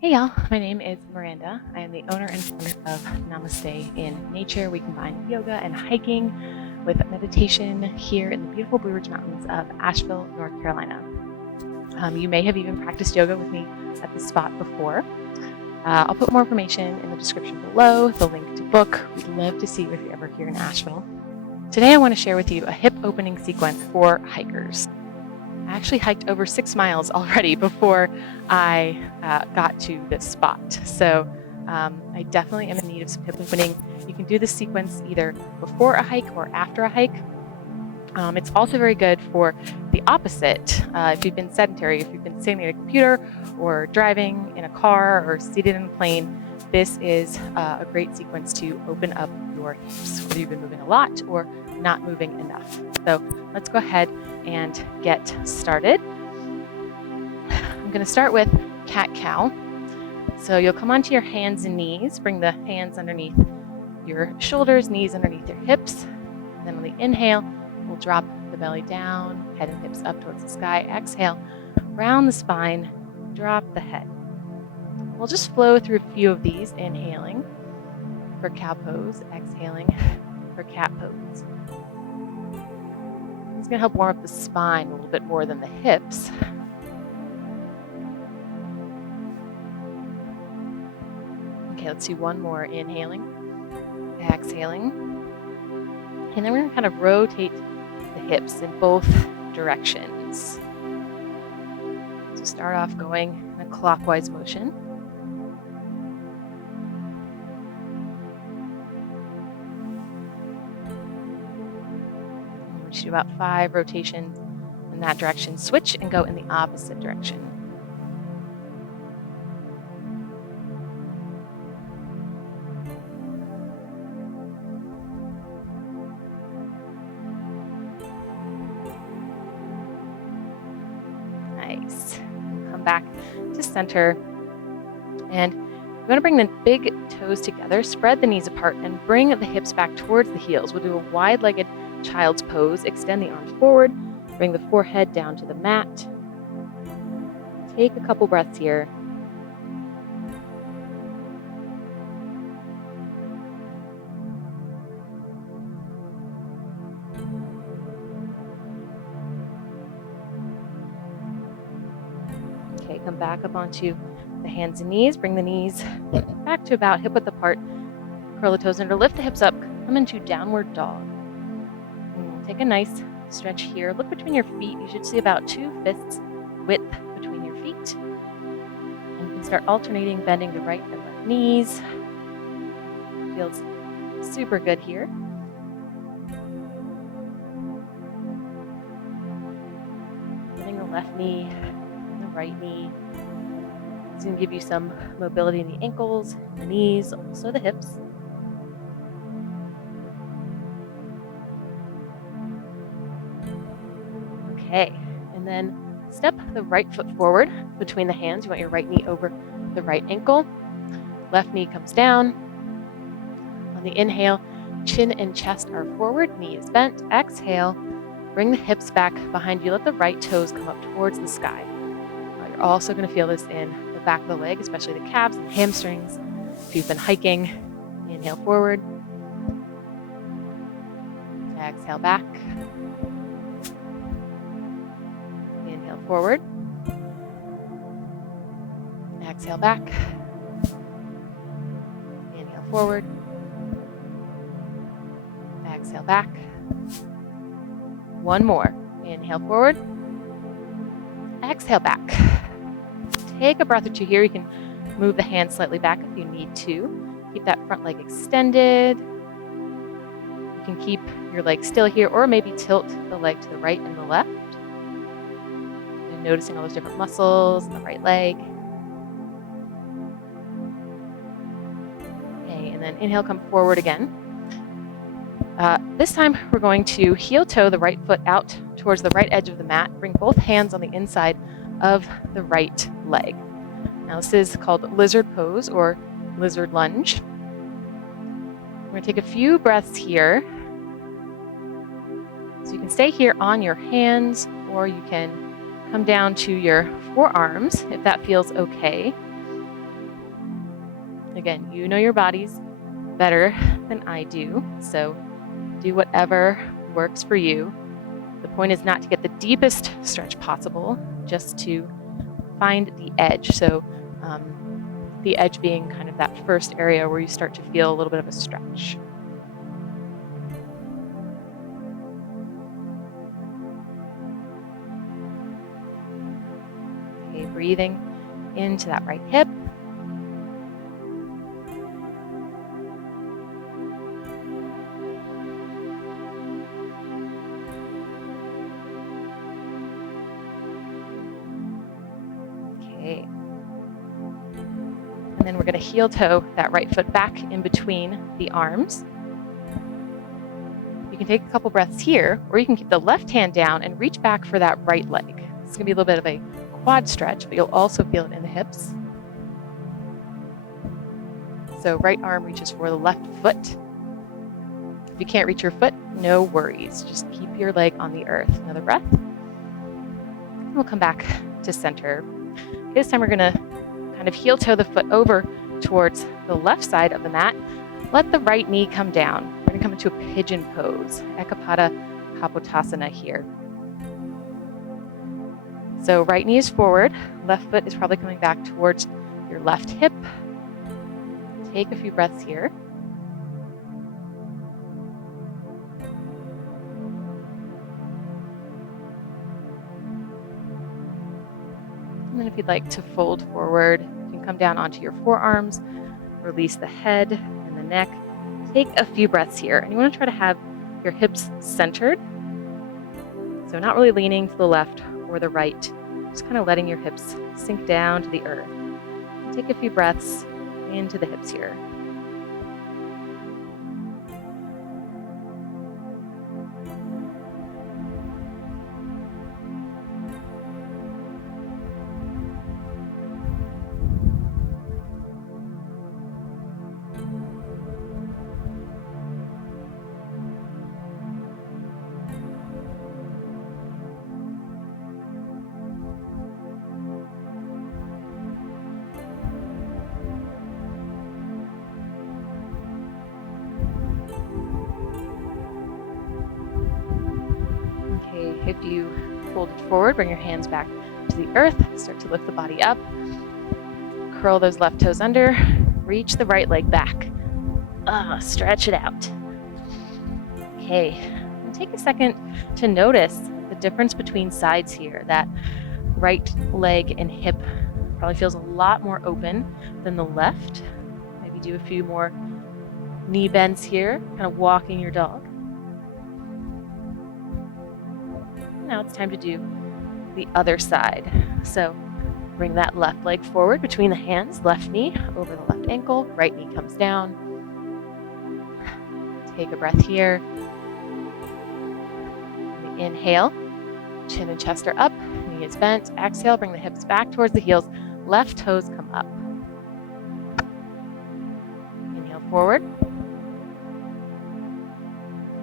Hey y'all, my name is Miranda. I am the owner and founder of Namaste in Nature. We combine yoga and hiking with meditation here in the beautiful Blue Ridge Mountains of Asheville, North Carolina. You may have even practiced yoga with me at this spot before. I'll put more information in the description below, the link to book. We'd love to see you if you're ever here in Asheville. Today I want to share with you a hip opening sequence for hikers. I actually hiked over 6 miles already before I got to this spot. So I definitely am in need of some hip opening. You can do this sequence either before a hike or after a hike. It's also very good for the opposite. If you've been sedentary, if you've been sitting at a computer or driving in a car or seated in a plane, this is a great sequence to open up your hips, whether you've been moving a lot or not moving enough. So let's go ahead and get started. I'm going to start with cat-cow. So you'll come onto your hands and knees, bring the hands underneath your shoulders, knees underneath your hips. And then on the inhale, we'll drop the belly down, head and hips up towards the sky. Exhale, round the spine, drop the head. We'll just flow through a few of these, inhaling for cow pose, exhaling for cat pose. It's going to help warm up the spine a little bit more than the hips. Okay, let's do one more. Inhaling, exhaling. And then we're going to kind of rotate the hips in both directions. So start off going in a clockwise motion. Do about 5 rotations in that direction. Switch and go in the opposite direction. Nice. Come back to center. And you want to bring the big toes together, spread the knees apart, and bring the hips back towards the heels. We'll do a wide-legged child's pose. Extend the arms forward, bring the forehead down to the mat. Take a couple breaths here. Okay, come back up onto the hands and knees. Bring the knees back to about hip width apart. Curl the toes under, lift the hips up, come into downward dog. Take a nice stretch here. Look between your feet. You should see about 2 fists width between your feet. And you can start alternating, bending the right and left knees. Feels super good here. Bending the left knee and the right knee. It's going to give you some mobility in the ankles, the knees, also the hips. Okay, and then step the right foot forward between the hands. You want your right knee over the right ankle. Left knee comes down. On the inhale, chin and chest are forward, knee is bent. Exhale, bring the hips back behind you. Let the right toes come up towards the sky. You're also going to feel this in the back of the leg, especially the calves and hamstrings. If you've been hiking, inhale forward. Exhale back. Forward. Exhale back. Inhale forward. Exhale back. One more. Inhale forward. Exhale back. Take a breath or two here. You can move the hands slightly back if you need to. Keep that front leg extended. You can keep your leg still here, or maybe tilt the leg to the right and the left. Noticing all those different muscles in the right leg. Okay, and then inhale, come forward again. This time we're going to heel toe the right foot out towards the right edge of the mat. Bring both hands on the inside of the right leg. Now this is called lizard pose or lizard lunge. We're going to take a few breaths here. So you can stay here on your hands, or you can come down to your forearms if that feels okay. Again, you know your bodies better than I do, so do whatever works for you. The point is not to get the deepest stretch possible, just to find the edge. So the edge being kind of that first area where you start to feel a little bit of a stretch. Okay, breathing into that right hip. Okay. And then we're going to heel toe that right foot back in between the arms. You can take a couple breaths here, or you can keep the left hand down and reach back for that right leg. It's going to be a little bit of a quad stretch, but you'll also feel it in the hips. So right arm reaches for the left foot. If you can't reach your foot, no worries. Just keep your leg on the earth. Another breath. And we'll come back to center. This time we're going to kind of heel toe the foot over towards the left side of the mat. Let the right knee come down. We're going to come into a pigeon pose, Ekapada Kapotasana here. So right knee is forward, left foot is probably coming back towards your left hip. Take a few breaths here. And then if you'd like to fold forward, you can come down onto your forearms, release the head and the neck. Take a few breaths here. And you want to try to have your hips centered. So not really leaning to the left or the right, just kind of letting your hips sink down to the earth. Take a few breaths into the hips here. Okay, if you fold it forward, bring your hands back to the earth, start to lift the body up, curl those left toes under, reach the right leg back, stretch it out. Okay, and take a second to notice the difference between sides here. That right leg and hip probably feels a lot more open than the left. Maybe do a few more knee bends here, kind of walking your dog. Now it's time to do the other side. So bring that left leg forward between the hands, left knee over the left ankle, right knee comes down. Take a breath here. Inhale, chin and chest are up, knee is bent. Exhale, bring the hips back towards the heels, left toes come up. Inhale forward.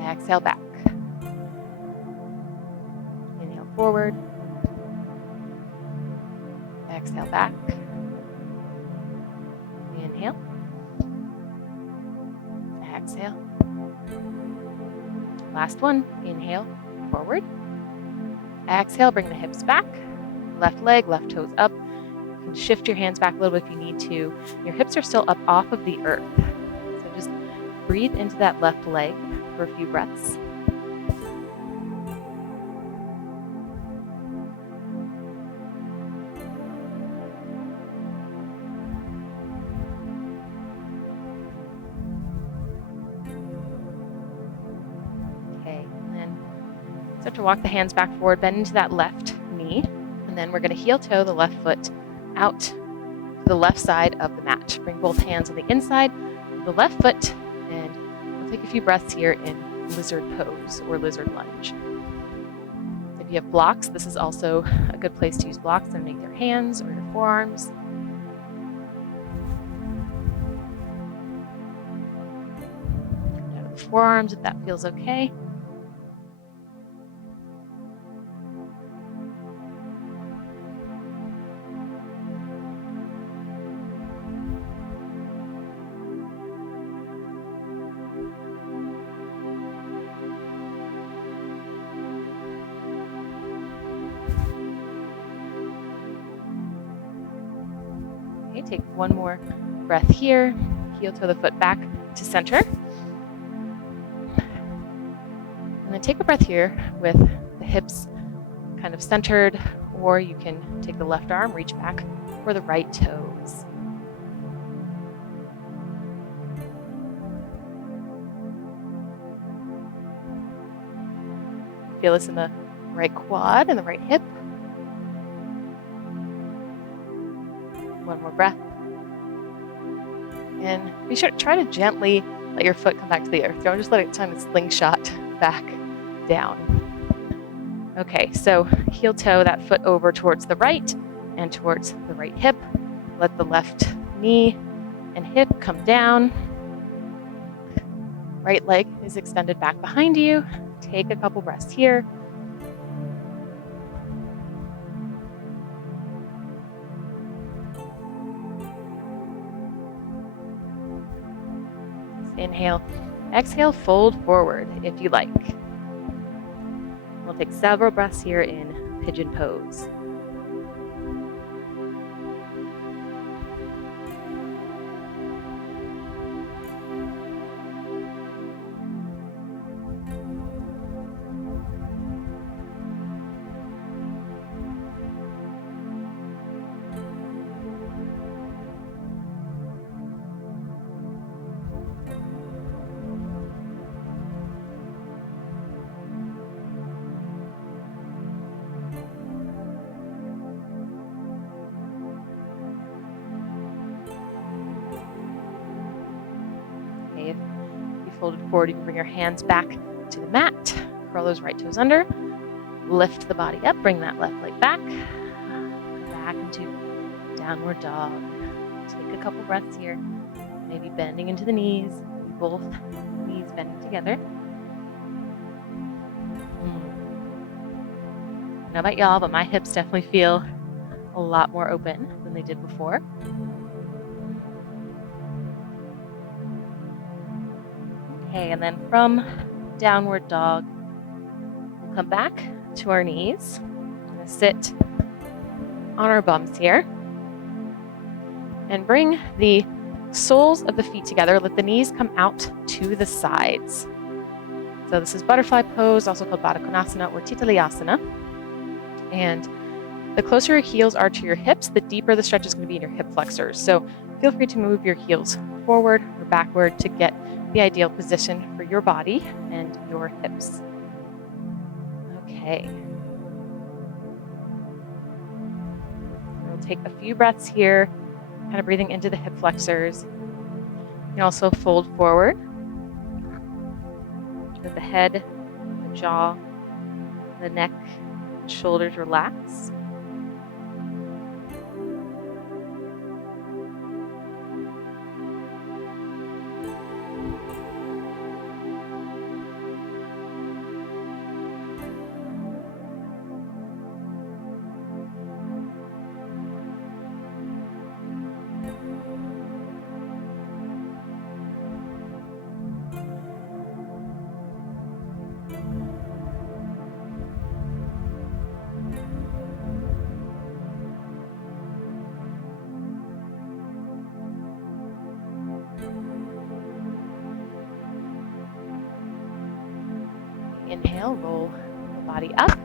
Exhale back. Inhale forward. Exhale back. Inhale. Exhale. Last one. Inhale forward. Exhale, bring the hips back. Left leg, left toes up. You can shift your hands back a little bit if you need to. Your hips are still up off of the earth. So just breathe into that left leg for a few breaths. Okay, and then start to walk the hands back forward, bend into that left knee, and then we're going to heel toe the left foot out to the left side of the mat. Bring both hands on the inside of the left foot, and we'll take a few breaths here in lizard pose or lizard lunge. If you have blocks, this is also a good place to use blocks underneath your hands or your forearms. Out of the forearms if that feels okay. Okay, take one more breath here. Heel toe the foot back to center. And then take a breath here with the hips kind of centered, or you can take the left arm, reach back for the right toes. Feel this in the right quad and the right hip. One more breath. And be sure to try to gently let your foot come back to the earth. Don't just let it kind of slingshot back down. Okay, so heel toe that foot over towards the right and towards the right hip. Let the left knee and hip come down. Right leg is extended back behind you. Take a couple breaths here. Inhale, exhale, fold forward if you like. We'll take several breaths here in pigeon pose. Okay, if you folded forward, you can bring your hands back to the mat. Curl those right toes under. Lift the body up. Bring that left leg back. Come back into downward dog. Take a couple breaths here. Maybe bending into the knees. Both knees bending together. I don't know about y'all, but my hips definitely feel a lot more open than they did before. Okay, and then from downward dog, we'll come back to our knees. We're going to sit on our bums here and bring the soles of the feet together. Let the knees come out to the sides. So this is butterfly pose, also called Baddha Konasana or Titalayasana. And the closer your heels are to your hips, the deeper the stretch is going to be in your hip flexors. So feel free to move your heels forward or backward to get the ideal position for your body and your hips. Okay. We'll take a few breaths here, kind of breathing into the hip flexors. You can also fold forward with the head, the jaw, the neck, and shoulders relax. Inhale, roll the body up.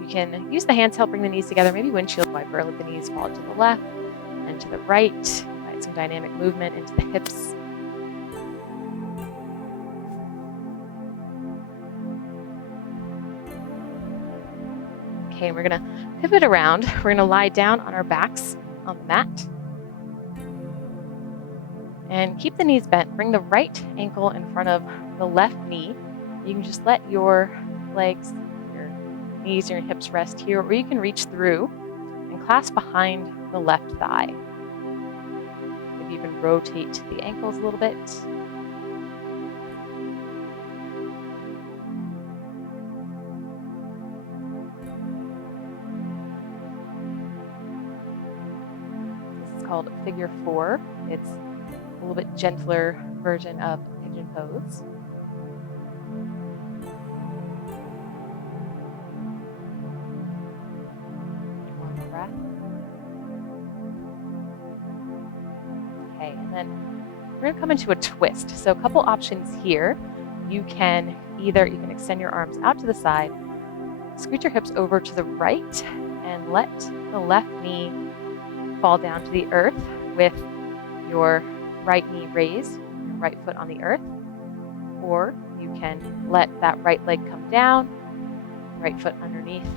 You can use the hands to help bring the knees together, maybe windshield wiper. Let the knees fall to the left and to the right. Invite some dynamic movement into the hips. Okay, we're going to pivot around. We're going to lie down on our backs on the mat. And keep the knees bent. Bring the right ankle in front of the left knee. You can just let your legs, your knees, your hips rest here, or you can reach through and clasp behind the left thigh. Maybe you can rotate the ankles a little bit. This is called figure 4. It's a little bit gentler version of pigeon pose. One more breath. Okay, and then we're going to come into a twist. So a couple options here. You can extend your arms out to the side, scoot your hips over to the right, and let the left knee fall down to the earth with your right knee raised, your right foot on the earth. Or you can let that right leg come down, right foot underneath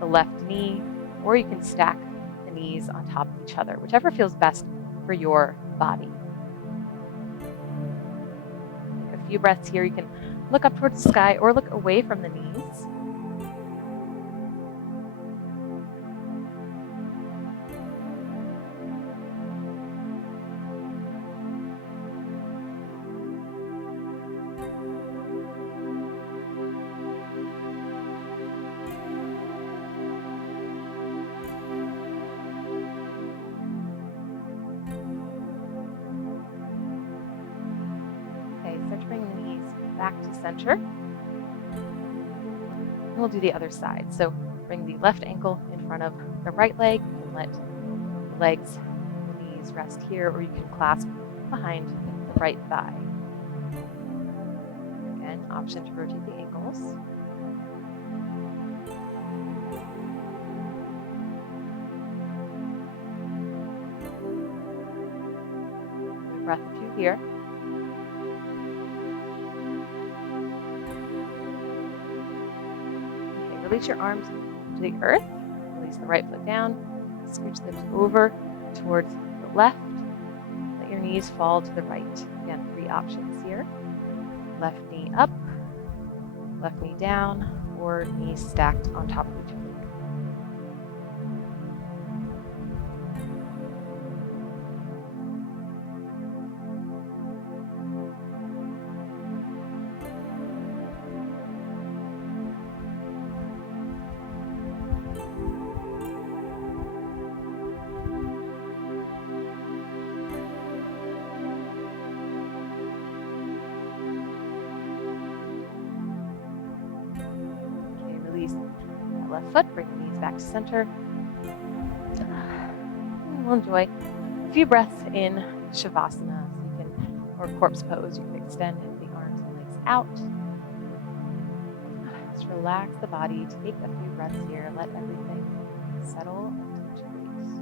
the left knee, or you can stack the knees on top of each other, whichever feels best for your body. Take a few breaths here. You can look up towards the sky or look away from the knees. Okay, start to bring the knees back to center. And we'll do the other side. So bring the left ankle in front of the right leg and let the legs, the knees rest here, or you can clasp behind the right thigh. Again, option to rotate the ankles. Breath or two here. Okay, release your arms to the earth. Release the right foot down. Scooch them over towards the left. Let your knees fall to the right. Again, three options here. Left knee up, left knee down, or knees stacked on top of each other. Release that left foot, bring the knees back to center. And we'll enjoy a few breaths in Shavasana, or corpse pose. You can extend the arms and legs out. Just relax the body. Take a few breaths here. Let everything settle and touch base.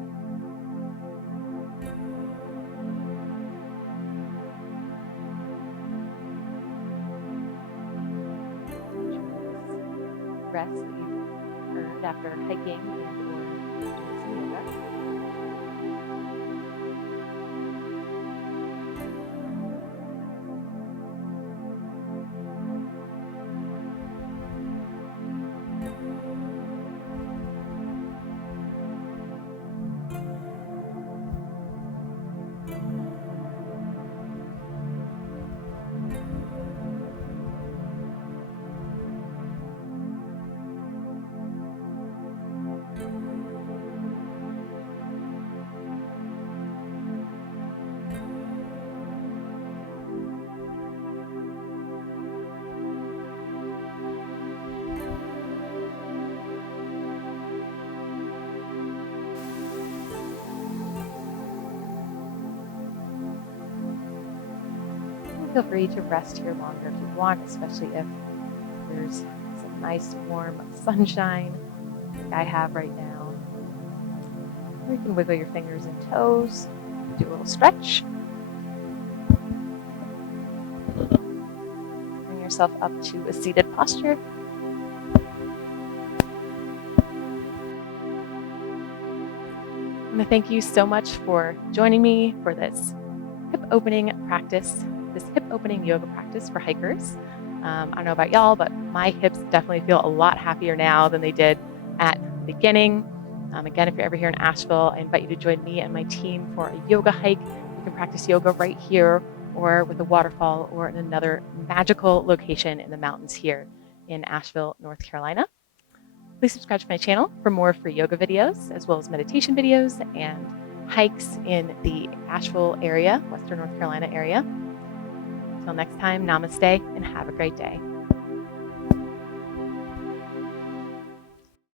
Rest that you've earned after hiking and or doing some yoga. Feel free to rest here longer if you want, especially if there's some nice warm sunshine like I have right now. Or you can wiggle your fingers and toes, do a little stretch. Bring yourself up to a seated posture. I want to thank you so much for joining me for this hip opening practice. This hip opening yoga practice for hikers. I don't know about y'all, but my hips definitely feel a lot happier now than they did at the beginning. Again, if you're ever here in Asheville, I invite you to join me and my team for a yoga hike. You can practice yoga right here or with a waterfall or in another magical location in the mountains here in Asheville, North Carolina. Please subscribe to my channel for more free yoga videos, as well as meditation videos and hikes in the Asheville area, Western North Carolina area. Until next time, namaste and have a great day.